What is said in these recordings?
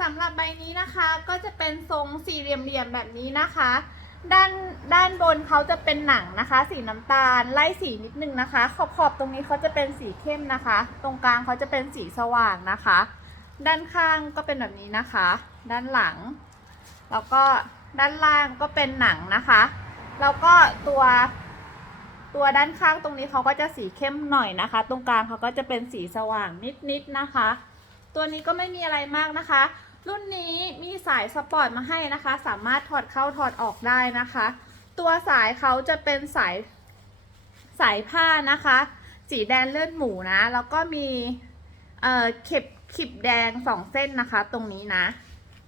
สำหรับใบนี้นะคะก็จะเป็นทรงสี่เหลี่ยมๆแบบนี้นะคะ ด้านด้านบนเขาจะเป็นหนังนะคะ สีน้ำตาลไล่สีนิดนึงนะคะ ขอบขอบๆตรงนี้เขาจะเป็นสีเข้มนะคะ ตรงกลางเขาจะเป็นสีสว่างนะคะ ด้านข้างก็เป็นแบบนี้นะคะ ด้านหลัง แล้วก็ด้านล่างก็เป็นหนังนะคะ แล้วก็ตัวตัวด้านข้างตรงนี้เขาก็จะสีเข้มหน่อยนะคะ ตรงกลางเขาก็จะเป็นสีสว่างนิดๆนะคะ ตัวนี้ก็ไม่มีอะไรมากนะคะ รุ่นนี้มีสายสปอร์ตมาให้นะคะ สามารถถอดเข้าถอดออกได้นะคะ ตัวสายเขาจะเป็นสายสายผ้านะคะ สีแดงเลือดหมูนะ แล้วก็มีเอ่อเข็บขิบแดงสองเส้นนะคะ ตรงนี้นะ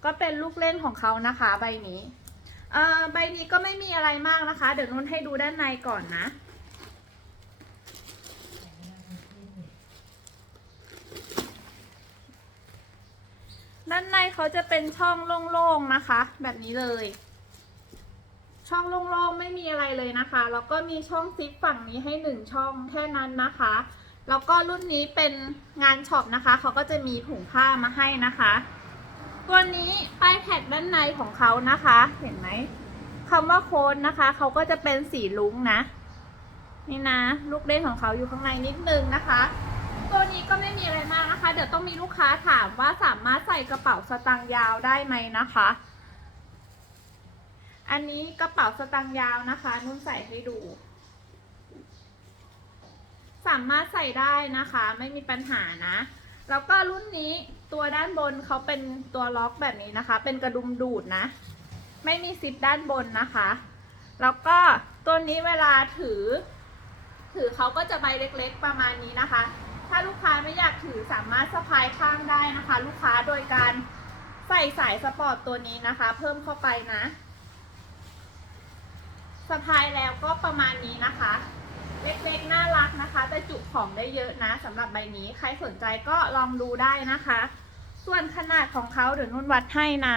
ก็เป็นลูกเล่นของเขานะคะ ใบนี้เอ่อใบนี้ก็ไม่มีอะไรมากนะคะ เดี๋ยวนุ่นให้ดูด้านในก่อนนะ ด้านในเขาจะเป็นช่องโล่งๆนะคะ แบบนี้เลย ช่องโล่งๆไม่มีอะไรเลยนะคะ แล้วก็มีช่องซิปฝั่งนี้ให้หนึ่งช่องแค่นั้นนะคะ แล้วก็รุ่นนี้เป็นงานช็อปนะคะ เขาก็จะมีถุงผ้ามาให้นะคะ ตัวนี้ป้ายแท็กด้านในของเขานะคะ เห็นไหมคำว่าโค้ดนะคะ เขาก็จะเป็นสีลุ้งนะ นี่นะ ลูกเล่นของเขาอยู่ข้างในนิดนึงนะคะ ตัวนี้ก็ไม่มีอะไรมากนะคะ เดี๋ยวต้องมีลูกค้าถามว่าสามารถใส่กระเป๋าสตางค์ยาวได้ไหมนะคะ อันนี้กระเป๋าสตางค์ยาวนะคะ นุ่นใส่ให้ดู สามารถใส่ได้นะคะ ไม่มีปัญหานะ แล้วก็รุ่นนี้ตัวด้านบนเขาเป็นตัวล็อกแบบนี้นะคะ เป็นกระดุมดูดนะ ไม่มีซิปด้านบนนะคะ แล้วก็ตัวนี้เวลาถือ ถือเขาก็จะใบเล็กๆประมาณนี้นะคะ ถ้าลูกค้าไม่อยากถือสามารถสะพายข้างได้นะคะ ลูกค้าโดยการใส่สายสปอร์ตตัวนี้นะคะ เพิ่มเข้าไปนะสะพายแล้วก็ประมาณนี้นะคะ เล็กๆน่ารักนะคะแต่จุของได้เยอะนะสำหรับใบนี้ใครสนใจก็ลองดูได้นะคะ ส่วนขนาดของเขาเดี๋ยวนุ่นวัดให้นะ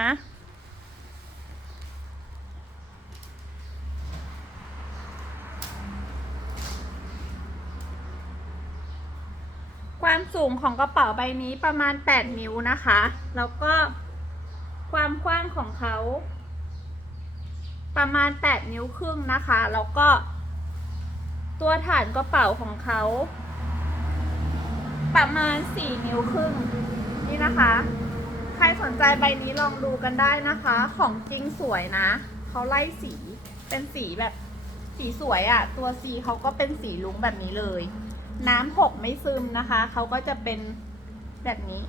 ความสูงของกระเป๋าใบนี้ประมาณ 8 นิ้วนะคะ แล้วก็ความกว้างของเขา ประมาณ 8 นิ้วครึ่งนะคะ แล้วก็ ตัวฐานกระเป๋าของเขา ประมาณ 4 นิ้วครึ่งนี่นะคะ ใครสนใจใบนี้ลองดูกันได้นะคะ ของจริงสวยนะ เขาไล่สีเป็นสีแบบสีสวยอะ่ะ ตัวสีเขาก็เป็นสีลุ้งแบบนี้เลย น้ำหกไม่ซึมนะคะ เขาก็จะเป็นแบบนี้